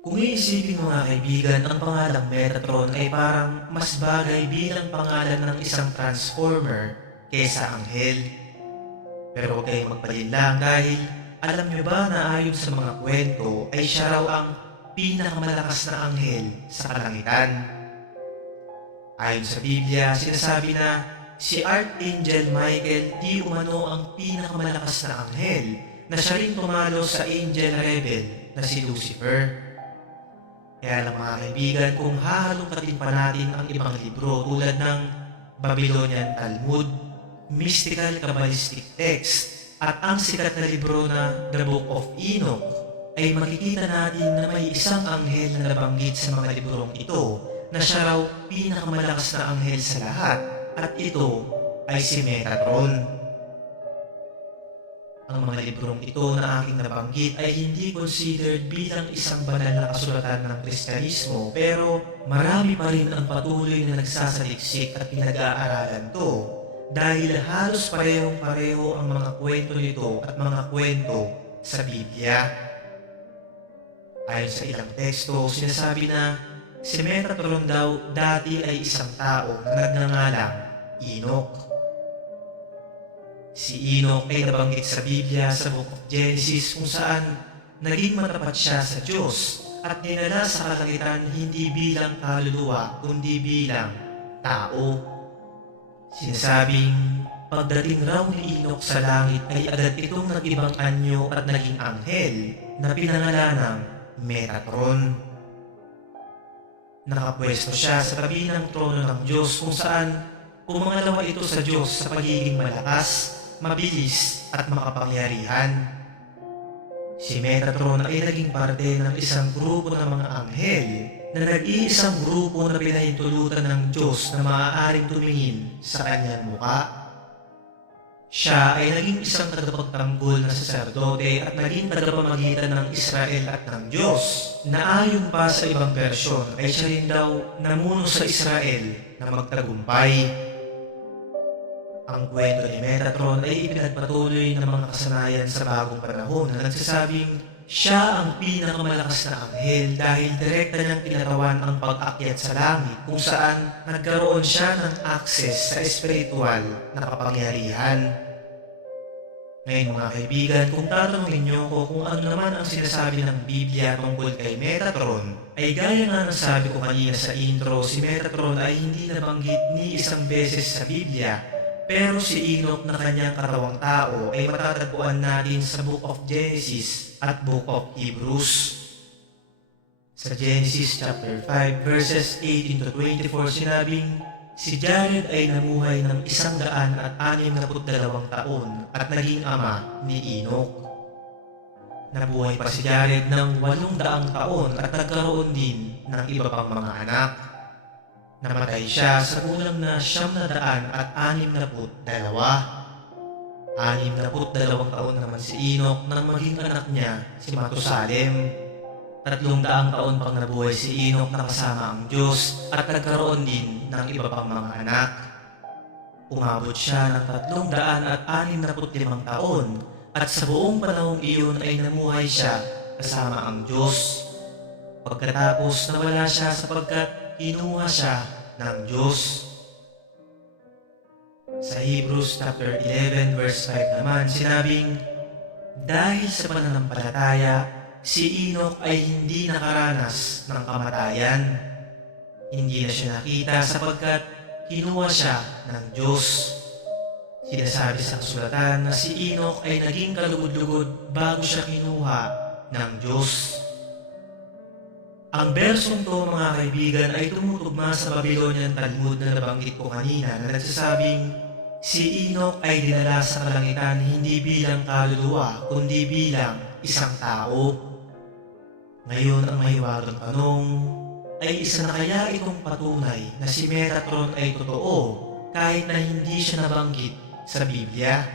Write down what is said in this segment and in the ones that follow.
Kung iisipin mo mga kaibigan, ang pangalang Metatron ay parang mas bagay bilang pangalan ng isang transformer kesa anghel. Pero huwag kayong magpalinlang dahil alam nyo ba na ayon sa mga kwento ay siya raw ang pinakamalakas na anghel sa kalangitan. Ayon sa Biblia, sinasabi na si Archangel Michael di umano ang pinakamalakas na anghel na siya rin tumalo sa angel rebel na si Lucifer. Kaya lang mga kaibigan, kung hahalongkatin pa natin ang ibang libro tulad ng Babylonian Talmud, mystical Kabbalistic text, at ang sikat na libro na The Book of Enoch, ay makikita natin na may isang anghel na nabanggit sa mga librong ito na siya raw pinakamalakas na anghel sa lahat, at ito ay si Metatron. Ang mga librong ito na aking nabanggit ay hindi considered bilang isang banal na kasulatan ng Kristyanismo, pero marami pa rin ang patuloy na nagsasaliksik at pinag-aaralan to dahil halos parehong-pareho ang mga kwento nito at mga kwento sa Biblia. Ayon sa ilang teksto, sinasabi na si Metatron daw dati ay isang tao na nagngangalang Enoch. Si Enoch ay nabanggit sa Biblia sa Book of Genesis kung saan naging matapat siya sa Diyos at dinala sa kalangitan hindi bilang kaluluwa kundi bilang tao. Sinasabing pagdating raw ni Enoch sa langit ay agad itong nag-ibang anyo at naging anghel na pinangalanang Metatron. Nakapwesto siya sa tabi ng trono ng Diyos kung saan pumangalawa ito sa Diyos sa pagiging malakas, mabilis at makapangyarihan. Si Metatron ay naging parte ng isang grupo ng mga anghel na nag-iisang grupo na pinahintulutan ng Diyos na maaaring tumingin sa kanyang muka. Siya ay naging isang tagapagtanggol na saserdote at naging tagapamagitan ng Israel at ng Diyos, na ayon pa sa ibang bersyon ay siya rin daw namuno sa Israel na magtagumpay. Ang kwento ni Metatron ay ipinagpatuloy ng mga kasanayan sa bagong panahon na nagsasabing siya ang pinakamalakas na anghel dahil direkta niyang kinatawan ang pag-akyat sa langit kung saan nagkaroon siya ng access sa espiritual na kapangyarihan. Ngayon mga kaibigan, kung tatanungin niyo ko kung ano naman ang sinasabi ng Biblia tungkol kay Metatron, ay gaya nga ng sabi ko kanina sa intro, si Metatron ay hindi nabanggit ni isang beses sa Biblia. Pero si Enoch na kanyang karawang tao ay matatagpuan natin sa Book of Genesis at Book of Hebrews. Sa Genesis chapter 5 verses 18 to 24 sinabing, si Jared ay namuhay ng 162 taon at naging ama ni Enoch. Nabuhay pa si Jared ng 800 taon at nagkaroon din ng iba pang mga anak. Namatay siya sa kulang na 962. 62 taon naman si Enoch nang maging anak niya si Matusalem. 300 taon pang nabuhay si Enoch na kasama ang Diyos at nagkaroon din ng iba pang mga anak. Umabot siya ng 365 taon at sa buong panahong iyon ay namuhay siya kasama ang Diyos. Pagkatapos nawala siya sapagkat kinuha siya ng Diyos. Sa Hebrews chapter 11 verse 5 naman sinabing, dahil sa pananampalataya, si Enoch ay hindi nakaranas ng kamatayan. Hindi na siya nakita sapagkat kinuha siya ng Diyos. Sinasabi sa kasulatan na si Enoch ay naging kalugod-lugod bago siya kinuha ng Diyos. Ang bersong to mga kaibigan ay tumutugma sa Babylonian Talmud na nabanggit ko kanina na nagsasabing si Enoch ay dinala sa kalangitan hindi bilang kaluluwa kundi bilang isang tao. Ngayon ang mahiwagang tanong ay isa na kaya itong patunay na si Metatron ay totoo kahit na hindi siya nabanggit sa Biblia?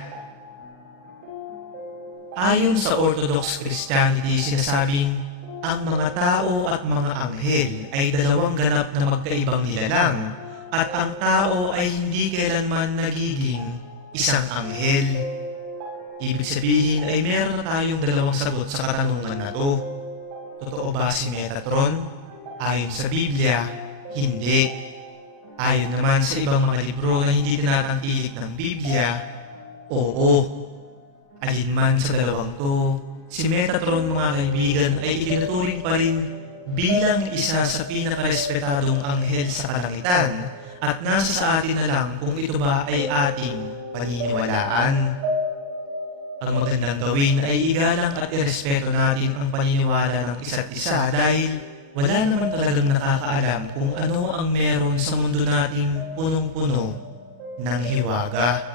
Ayon sa Orthodox Christianity sinasabing ang mga tao at mga anghel ay dalawang ganap na magkaibang nilalang at ang tao ay hindi kailanman nagiging isang anghel. Ibig sabihin ay meron na tayong dalawang sagot sa katanungan na to. Totoo ba si Metatron? Ayon sa Biblia, hindi. Ayon naman sa ibang mga libro na hindi tinatangkilik ng Biblia, oo. Alinman sa dalawang to, si Metatron mga kaibigan ay itinuturing pa rin bilang isa sa pinakarespetadong anghel sa kalangitan at nasa sa atin na lang kung ito ba ay ating paniniwalaan. Ang magandang gawin ay igalang at irespeto natin ang paniniwala ng isa't isa dahil wala naman talagang nakakaalam kung ano ang meron sa mundo nating punong-puno ng hiwaga.